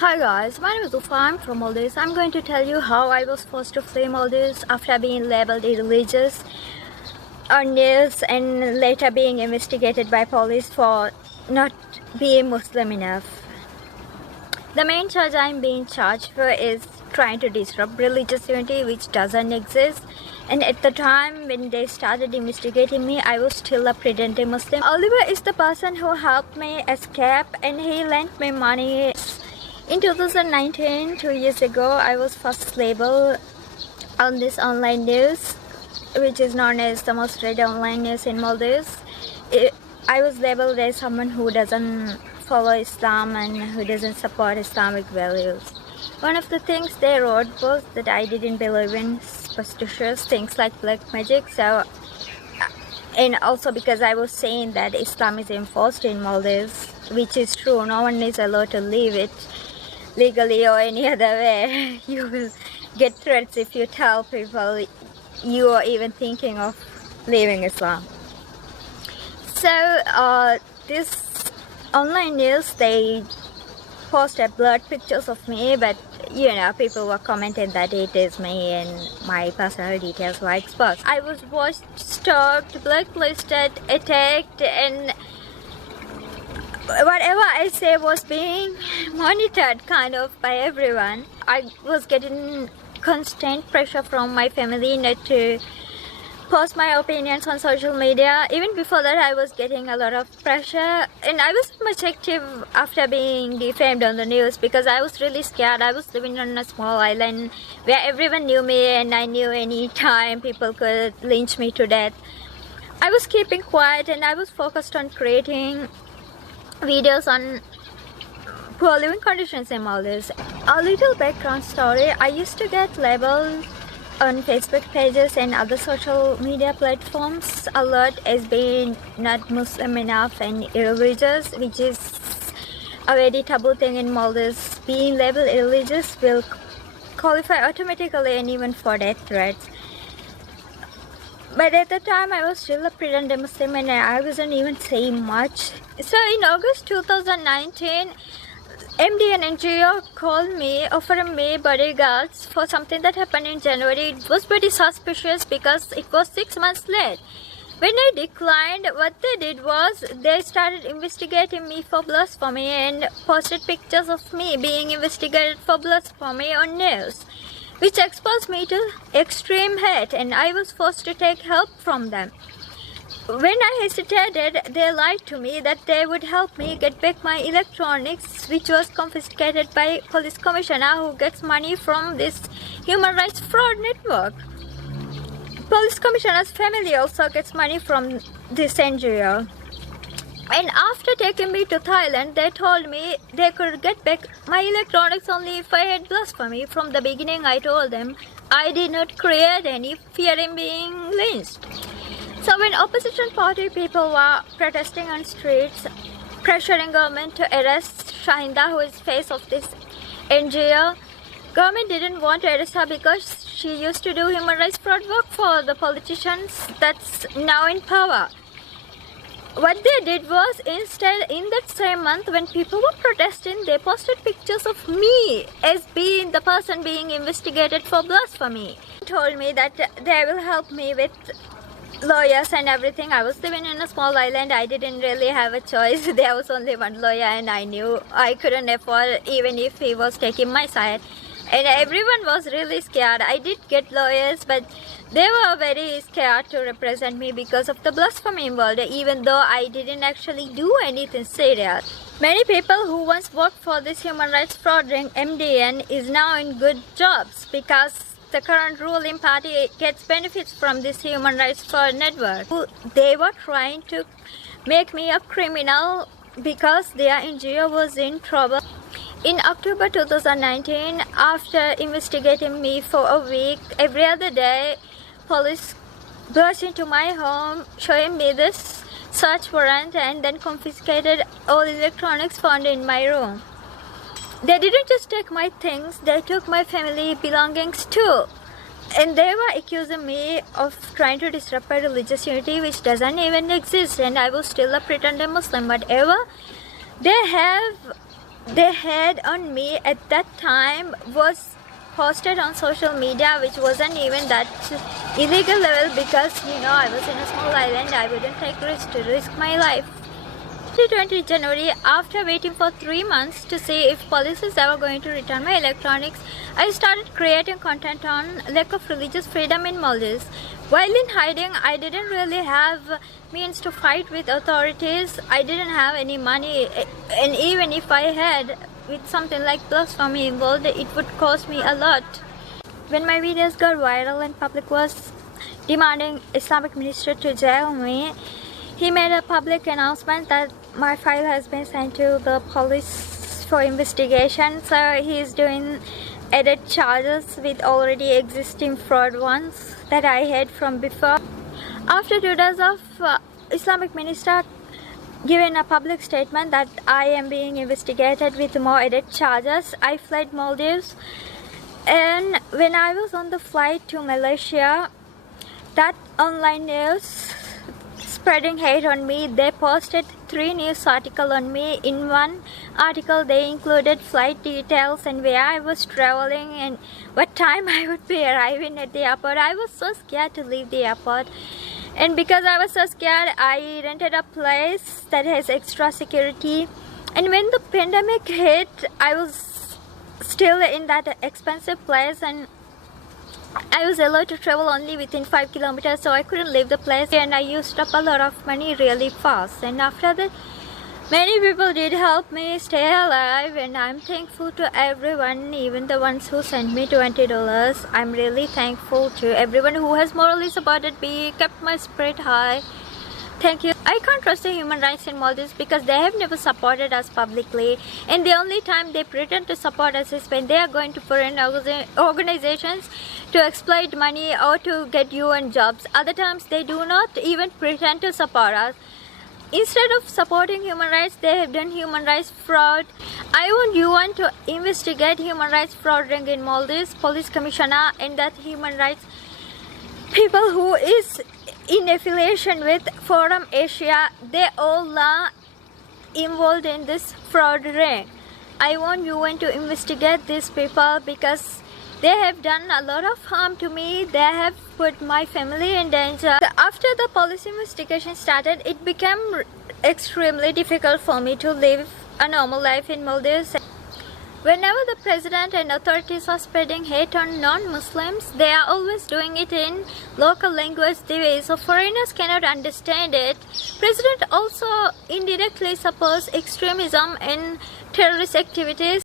Hi guys, my name is Ufa. I'm from Maldives. I'm going to tell you how I was forced to flee Maldives after being labeled irreligious on news and later being investigated by police for not being Muslim enough. The main charge I'm being charged for is trying to disrupt religious unity, which doesn't exist. And at the time when they started investigating me, I was still a pretending Muslim. Oliver is the person who helped me escape, and he lent me money. In 2019, 2 years ago, I was first labeled on this online news, which is known as the most read online news in Maldives. I was labeled as someone who doesn't follow Islam and who doesn't support Islamic values. One of the things they wrote was that I didn't believe in superstitious things like black magic. And also because I was saying that Islam is enforced in Maldives, which is true. No one is allowed to leave it legally or any other way. You will get threats if you tell people you are even thinking of leaving Islam. So this online news, they posted blurred pictures of me, but people were commenting that it is me and my personal details were exposed. I was watched, stalked, blacklisted, attacked, and whatever I say was being monitored kind of by everyone. I was getting constant pressure from my family not to post my opinions on social media. Even before that, I was getting a lot of pressure, and I was much active after being defamed on the news because I was really scared. I was living on a small island where everyone knew me, and I knew any time people could lynch me to death. I was keeping quiet, and I was focused on creating videos on poor living conditions in Maldives. A little background story: I used to get labeled on Facebook pages and other social media platforms a lot as being not Muslim enough and irreligious, which is a very taboo thing in Maldives. Being labeled irreligious will qualify automatically and even for death threats. But at the time, I was still a pretending Muslim and I wasn't even saying much. So in August 2019, MD and NGO called me, offering me bodyguards for something that happened in January. It was pretty suspicious because it was 6 months late. When I declined, what they did was they started investigating me for blasphemy and posted pictures of me being investigated for blasphemy on news, which exposed me to extreme hate, and I was forced to take help from them. When I hesitated, they lied to me that they would help me get back my electronics, which was confiscated by police commissioner who gets money from this human rights fraud network. Police commissioner's family also gets money from this NGO. And after taking me to Thailand, they told me they could get back my electronics only if I had blasphemy. From the beginning, I told them I did not create any fear in being lynched. So when opposition party people were protesting on streets, pressuring government to arrest Shahinda, who is face of this NGO, government didn't want to arrest her because she used to do human rights fraud work for the politicians that's now in power. What they did was, instead, in that same month when people were protesting, they posted pictures of me as being the person being investigated for blasphemy. They told me that they will help me with lawyers and everything. I was living in a small island. I didn't really have a choice. There was only one lawyer and I knew I couldn't afford even if he was taking my side. And everyone was really scared. I did get lawyers, but they were very scared to represent me because of the blasphemy involved, even though I didn't actually do anything serious. Many people who once worked for this human rights fraud ring MDN is now in good jobs because the current ruling party gets benefits from this human rights fraud network. They were trying to make me a criminal because their NGO was in trouble. In October 2019, after investigating me for a week, every other day, police burst into my home, showing me this search warrant and then confiscated all electronics found in my room. They didn't just take my things, they took my family belongings too. And they were accusing me of trying to disrupt my religious unity, which doesn't even exist, and I was still a pretending Muslim. Whatever they have they had on me at that time was posted on social media, which wasn't even that illegal level, because I was in a small island. I wouldn't take risk my life. 2020 January, after waiting for 3 months to see if police is ever going to return my electronics, I started creating content on lack of religious freedom in Maldives. While in hiding, I didn't really have means to fight with authorities. I didn't have any money, and even if I had, with something like blasphemy involved, it would cost me a lot. When my videos got viral and public was demanding Islamic minister to jail me, he made a public announcement that my file has been sent to the police for investigation. So he is doing added charges with already existing fraud ones that I had from before. After 2 days of Islamic minister giving a public statement that I am being investigated with more added charges, I fled Maldives. And when I was on the flight to Malaysia, that online news spreading hate on me, they posted 3 news articles on me. In one article they included flight details and where I was traveling and what time I would be arriving at the airport. I was so scared to leave the airport, and because I was so scared, I rented a place that has extra security. And when the pandemic hit, I was still in that expensive place, and I was allowed to travel only within 5 kilometers, so I couldn't leave the place, and I used up a lot of money really fast. And after that, many people did help me stay alive, and I'm thankful to everyone, even the ones who sent me $20. I'm really thankful to everyone who has morally supported me, kept my spirit high. Thank you. I can't trust the human rights in Maldives because they have never supported us publicly, and the only time they pretend to support us is when they are going to foreign organizations to exploit money or to get UN jobs. Other times they do not even pretend to support us. Instead of supporting human rights, they have done human rights fraud. I want UN to investigate human rights fraud ring in Maldives, police commissioner, and that human rights people who is in affiliation with Forum Asia, they all are involved in this fraud ring. I want UN to investigate these people because they have done a lot of harm to me. They have put my family in danger. After the police investigation started, it became extremely difficult for me to live a normal life in Maldives. Whenever the president and authorities are spreading hate on non-Muslims, they are always doing it in local language, the way so foreigners cannot understand it. President also indirectly supports extremism and terrorist activities.